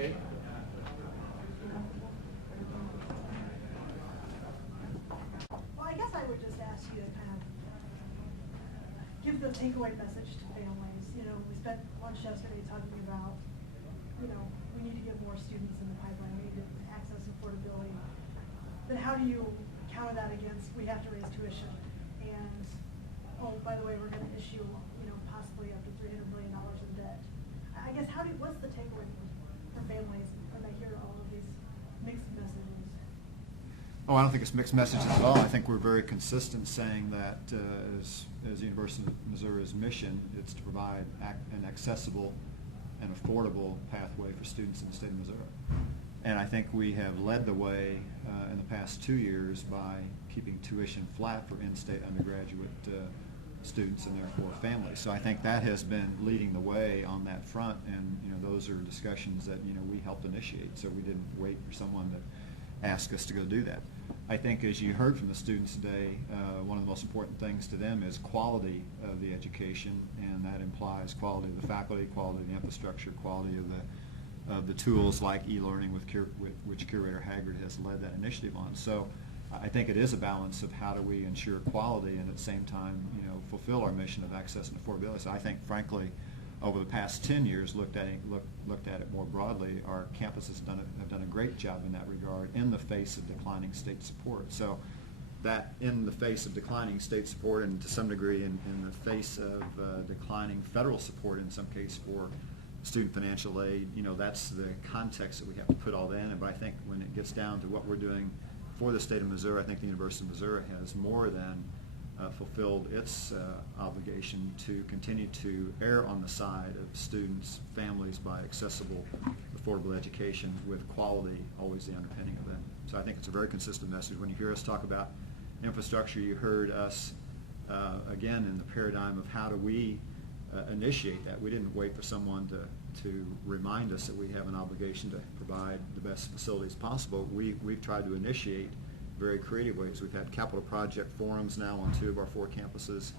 Okay. Well, I guess I would just ask you to kind of give the takeaway message to families. You know, we spent lunch yesterday talking about, you know, we need to get more students in the pipeline, we need to access affordability. But how do you counter that against, we have to raise tuition? And, oh, by the way, we're going to issue, you know, possibly up to $300 million in debt. I guess what's the takeaway for families when they hear all of these mixed messages? Oh, I don't think it's mixed messages at all. I think we're very consistent saying that as the University of Missouri's mission, it's to provide an accessible and affordable pathway for students in the state of Missouri. And I think we have led the way in the past 2 years by keeping tuition flat for in-state undergraduate students and therefore families. So I think that has been leading the way on that front, and you know, those are discussions that we helped initiate. So we didn't wait for someone to ask us to go do that. I think, as you heard from the students today, one of the most important things to them is quality of the education, and that implies quality of the faculty, quality of the infrastructure, quality of the tools like e-learning, which Curator Haggard has led that initiative on. So I think it is a balance of how do we ensure quality and at the same time, fulfill our mission of access and affordability. So I think, frankly, over the past 10 years, looked at it more broadly, our campuses have done a great job in that regard in the face of declining state support. So that in the face of declining state support, and to some degree in the face of declining federal support in some case for student financial aid, that's the context that we have to put all that in. But I think when it gets down to what we're doing for the state of Missouri, I think the University of Missouri has more than fulfilled its obligation to continue to err on the side of students, families by accessible, affordable education with quality always the underpinning of that. So I think it's a very consistent message. When you hear us talk about infrastructure, you heard us again in the paradigm of how do we initiate that. We didn't wait for someone to remind us that we have an obligation to provide the best facilities possible. We've tried to initiate very creative ways. We've had capital project forums now on 2 of our 4 campuses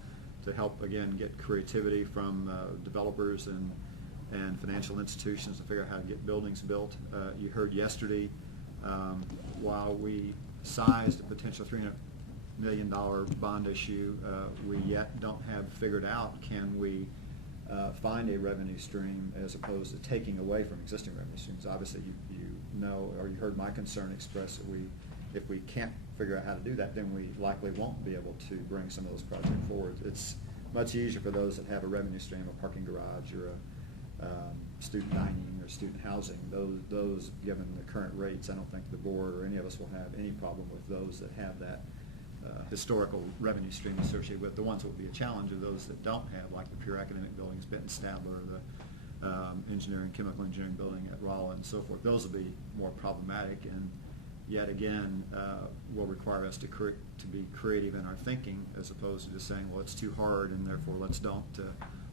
to help, again, get creativity from developers and financial institutions to figure out how to get buildings built. You heard yesterday, while we sized a potential $300 million bond issue, we yet don't have figured out, can we find a revenue stream as opposed to taking away from existing revenue streams. Obviously, you heard my concern expressed that if we can't figure out how to do that, then we likely won't be able to bring some of those projects forward. It's much easier for those that have a revenue stream, a parking garage or a student dining or student housing. Those, given the current rates, I don't think the board or any of us will have any problem with those that have that historical revenue stream associated with. The ones that will be a challenge are those that don't have, like the pure academic buildings, Benton Stadler, the chemical engineering building at Rolla and so forth. Those will be more problematic, and yet again will require us to be creative in our thinking as opposed to just saying, well, it's too hard and therefore let's don't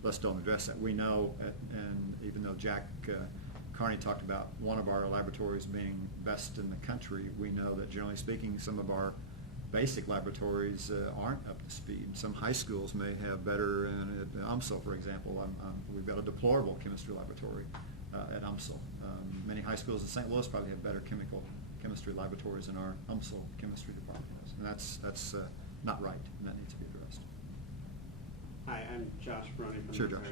address that. We know, and even though Jack Carney talked about one of our laboratories being best in the country, we know that generally speaking some of our basic laboratories aren't up to speed. Some high schools may have better, and at UMSL, for example, we've got a deplorable chemistry laboratory at UMSL. Many high schools in St. Louis probably have better chemistry laboratories than our UMSL chemistry department is, and that's not right, and that needs to be addressed. Hi, I'm Josh Brony from Sure, the Josh.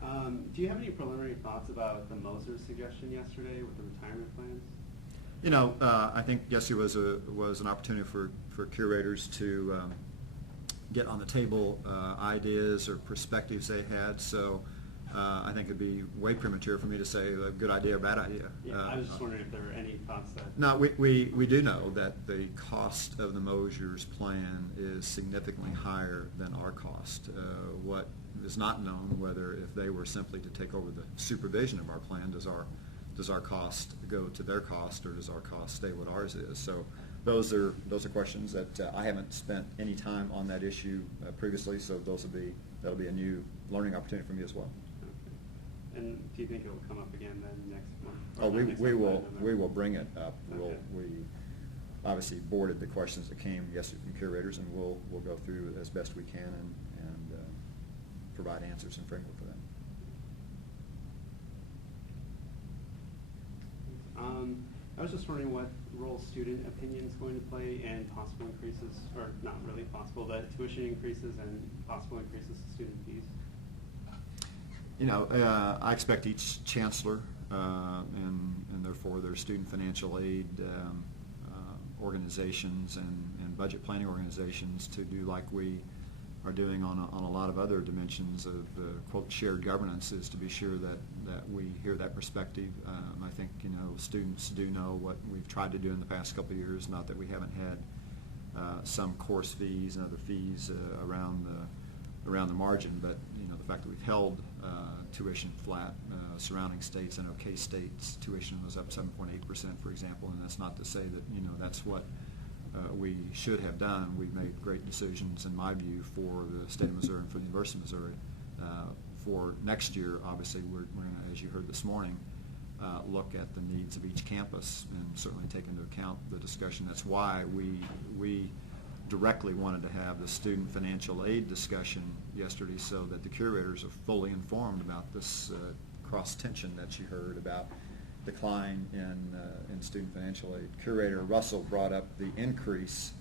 Rotarian. Do you have any preliminary thoughts about the Moser suggestion yesterday with the retirement plans? I think yesterday was an opportunity for curators to get on the table ideas or perspectives they had. So I think it'd be way premature for me to say a good idea or bad idea. Yeah, I was just wondering if there were any thoughts that... No, we do know that the cost of the Mosers plan is significantly higher than our cost. What is not known, whether if they were simply to take over the supervision of our plan, does our cost go to their cost, or does our cost stay what ours is? So those are questions that I haven't spent any time on that issue previously. So that'll be a new learning opportunity for me as well. Okay. And do you think it will come up again then next month? Oh, we will. will bring it up. Okay. We obviously boarded the questions that came yesterday from curators, and we'll go through as best we can and provide answers and framework for that. I was just wondering what role student opinion is going to play in possible increases, or not really possible, but tuition increases and possible increases to student fees. You know, I expect each chancellor and therefore their student financial aid organizations and budget planning organizations to do like we are doing on a lot of other dimensions of quote shared governance, is to be sure that we hear that perspective. I think, you know, students do know what we've tried to do in the past couple of years. Not that we haven't had some course fees and other fees around the margin, but you know, the fact that we've held tuition flat. Surrounding states, I know K-State's tuition was up 7.8%, for example, and that's not to say that, you know, that's what we should have done. We've made great decisions, in my view, for the state of Missouri and for the University of Missouri. For next year, obviously, we're going to, as you heard this morning, look at the needs of each campus and certainly take into account the discussion. That's why we directly wanted to have the student financial aid discussion yesterday, so that the curators are fully informed about this cross tension that you heard about decline in student financial aid. Curator Russell brought up the increase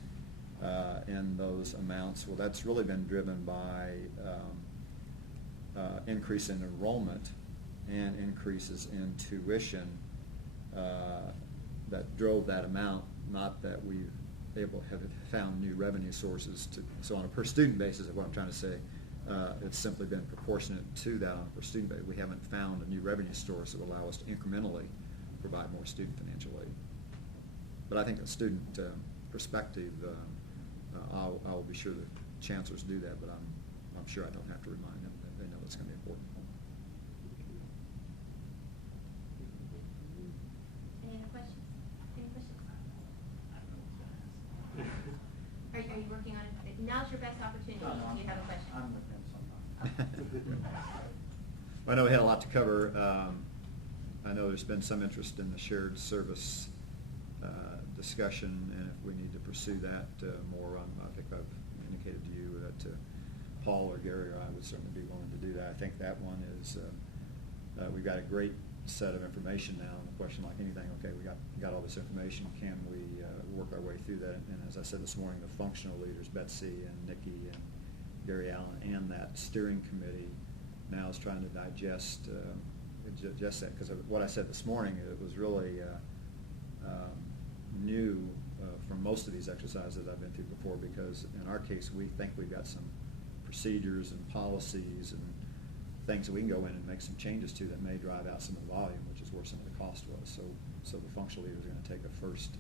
in those amounts. Well, that's really been driven by increase in enrollment and increases in tuition that drove that amount, not that we have found new revenue sources to. So on a per student basis, is what I'm trying to say, it's simply been proportionate to that on a per student basis. We haven't found a new revenue source that will allow us to incrementally provide more student financial aid. But I think the student perspective, I'll be sure that chancellors do that, but I'm sure I don't have to remind them that they know it's going to be important. Any other questions? Any questions? Are you working on it? Now's your best opportunity if you have a question. I'm with him sometimes. Well, I know we had a lot to cover. I know there's been some interest in the shared service discussion, and if we need to pursue that more, I think I've indicated to you that Paul or Gary or I would certainly be willing to do that. I think that one is, we've got a great set of information now, and the question, like anything, okay, we got all this information, can we work our way through that? And as I said this morning, the functional leaders, Betsy and Nikki and Gary Allen, and that steering committee now is trying to digest that, because what I said this morning, it was really new from most of these exercises that I've been through before, because in our case we think we've got some procedures and policies and things that we can go in and make some changes to that may drive out some of the volume, which is where some of the cost was. So the functional leaders are going to take a first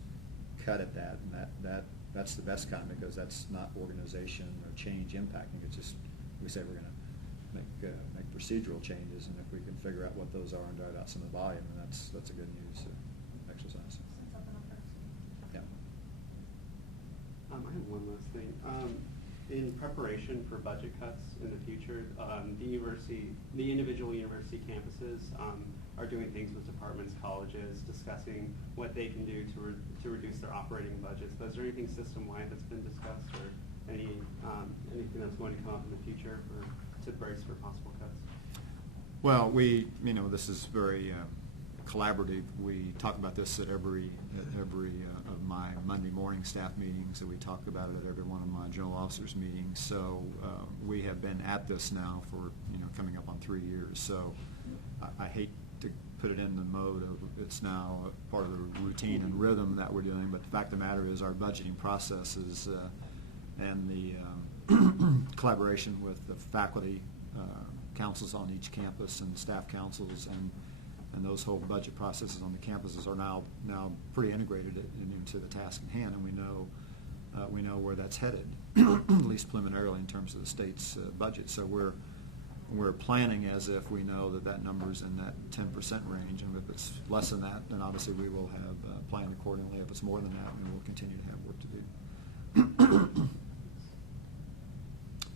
cut at that, and that's the best kind, because that's not organization or change impacting. It's just, we say we're going to make procedural changes, and if we can figure out what those are and drive out some of the volume, then that's a good news exercise. Yeah. I have one last thing. In preparation for budget cuts in the future, the individual university campuses are doing things with departments, colleges, discussing what they can do to reduce their operating budgets. But is there anything system-wide that's been discussed, or anything that's going to come up in the future to brace for possible cuts? Well, this is very collaborative. We talk about this at every of my Monday morning staff meetings, and we talk about it at every one of my general officers meetings. So we have been at this now for coming up on 3 years. So I hate to put it in the mode of it's now a part of the routine and rhythm that we're doing, but the fact of the matter is our budgeting processes and the collaboration with the faculty councils on each campus and staff councils and those whole budget processes on the campuses are now pretty integrated into the task at hand, and we know where that's headed, at least preliminarily in terms of the state's budget. So we're planning as if we know that number's in that 10% range, and if it's less than that, then obviously we will have planned accordingly. If it's more than that, then we'll continue to have work to do.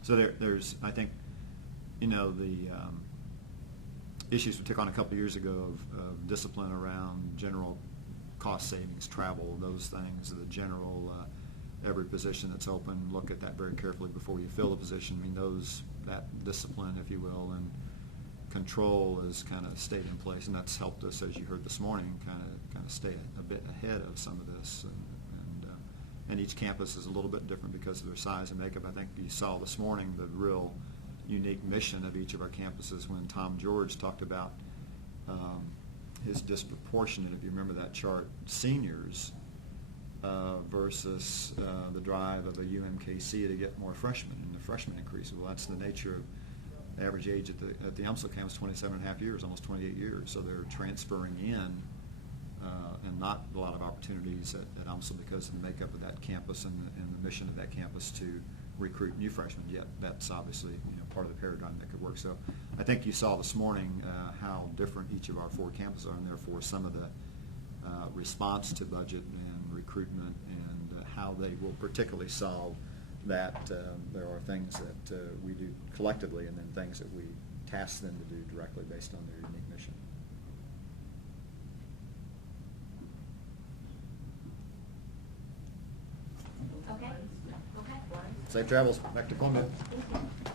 So there's, I think, the issues we took on a couple of years ago of discipline around general cost savings, travel, those things, the general, every position that's open, look at that very carefully before you fill the position. I mean, that discipline, if you will, control has kind of stayed in place, and that's helped us, as you heard this morning, kind of stay a bit ahead of some of this. And each campus is a little bit different because of their size and makeup. I think you saw this morning the real unique mission of each of our campuses when Tom George talked about his disproportionate, if you remember that chart, seniors versus the drive of a UMKC to get more freshmen, and the freshman increase. Well, that's the nature of the average age at the UMSL campus, 27 and a half years, almost 28 years. So they're transferring in, and not a lot of opportunities at UMSL because of the makeup of that campus and the mission of that campus to recruit new freshmen. Yet that's obviously part of the paradigm that could work. So I think you saw this morning how different each of our 4 campuses are, and therefore some of the response to budget and recruitment and how they will particularly solve that. There are things that we do collectively, and then things that we task them to do directly based on their unique mission. Okay, okay. Safe travels back to Columbia. Thank you.